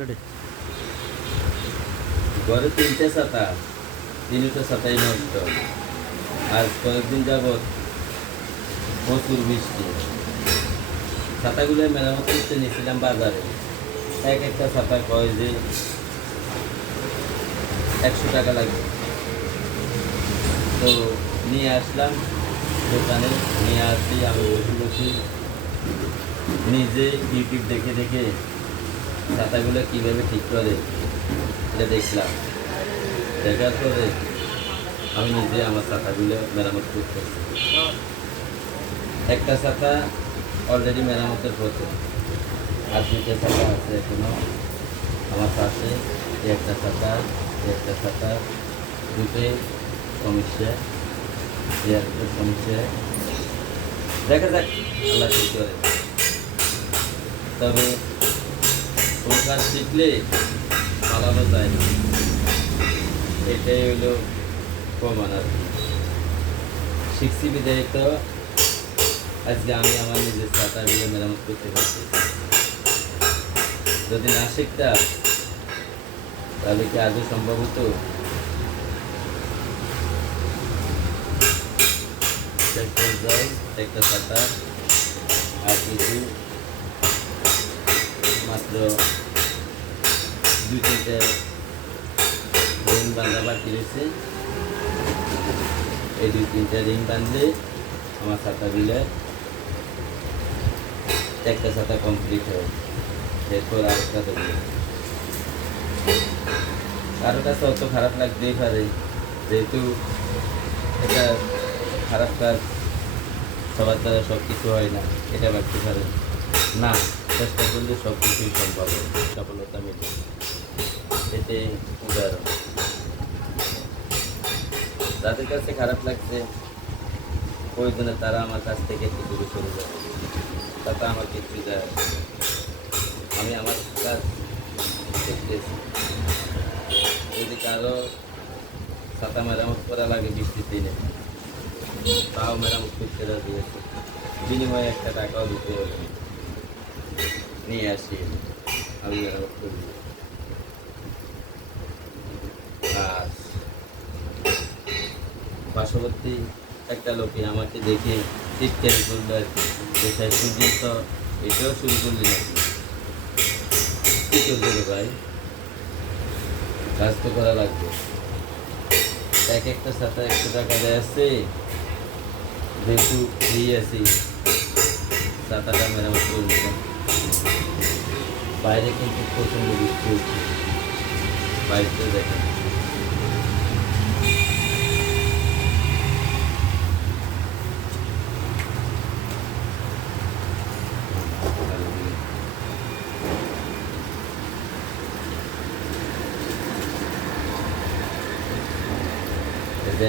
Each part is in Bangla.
রেডি। ঘরে তিনটে ছাতা, তিনটা ছাতাই নষ্ট। আজ কয়েকদিন যাবৎ প্রচুর বৃষ্টি। ছাতাগুলো মেরামত করতে নিয়েছিলাম বাজারে। এক একটা ছাতা কয় যে 100 টাকা লাগবে। তো নিয়ে আসলাম দোকানে, নিয়ে আসি আমি বসে বসে নিজে ইউটিউব দেখে দেখে ছাতাগুলো কীভাবে ঠিক করে এটা দেখলাম। দেখার পরে আমি নিজে আমার ছাতাগুলো মেরামত করতেছি। একটা ছাতা অলরেডি মেরামতের পথে, আর দুইটা ছাতা আছে এখনো আমার পাশে। একটা ছাতা, একটা ছাতা, দুটোই সমস্যা, একটা সমস্যা। দেখা যাক আল্লাহ ঠিক করে। তবে কোনো কাজ শিখলে পালানো যায় না, এটাই হলো প্রমাণ আর কি। শিখছি বিদায় তো আজকে আমি আমার নিজের ছাতাগুলো মেরামত করতে পারছি। যদি না শিখতাম তাহলে কি আজও সম্ভব হতো? একটা ছাতা আর কিছু মাত্র 2-3টা রিং বাঁধা বাকি রয়েছে। এই 2-3টা রিং বাঁধলে আমার ছাতাগুলো একটা ছাতা কমপ্লিট হয়। এরপর আরেকটা দেবো। কারো কাছে অত খারাপ লাগতেই পারে, যেহেতু এটা খারাপ কাজ, সবার দ্বারা সব কিছু হয় না, এটা ভাবতে পারে না। চেষ্টা করলে সব কিছুই সম্ভব হয়, সফলতা মিলে। এতে উদাহরণ যাদের কাছে খারাপ লাগছে প্রয়োজনে তারা আমার কাছ থেকে একটু দূরে সরে যাবে, তাতে আমার কিছু যায়। আমি আমার কাজ দেখতেছি। যদি কারো ছাতা মেরামত করা লাগে বৃষ্টির দিনে, তাও মেরামত করতে রাজি আছে। বিনিময়ে একটা টাকাও দিতে হবে, নিয়ে আসি আমি মেরামত করি। আর পার্শ্ববর্তী একটা লোকে আমাকে দেখে চিৎকার করলো আর কি, যে শেষ পর্যন্ত এটাও শুরু করলি নাকি? কী করবে রে ভাই, কাজ তো করা লাগবে। এক একটা ছাতা 100 টাকা দেয় আসছে, যেহেতু ফ্রি আছি ছাতাটা মেরামত করে নিলাম। বাইরে কিন্তু প্রচণ্ড বৃষ্টি হচ্ছে, বাড়িতে দেখেন।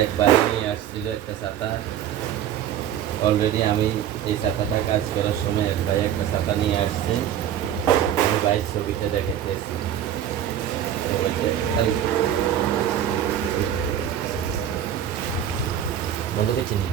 একবার নিয়ে আসছিল একটা ছাতা। অলরেডি আমি এই ছাতাটা কাজ করার সময় এক ভাই একটা ছাতা নিয়ে আসছে। আমি ভাইয়ের ছবিটা দেখাতেছি, বন্ধুকে চিনি।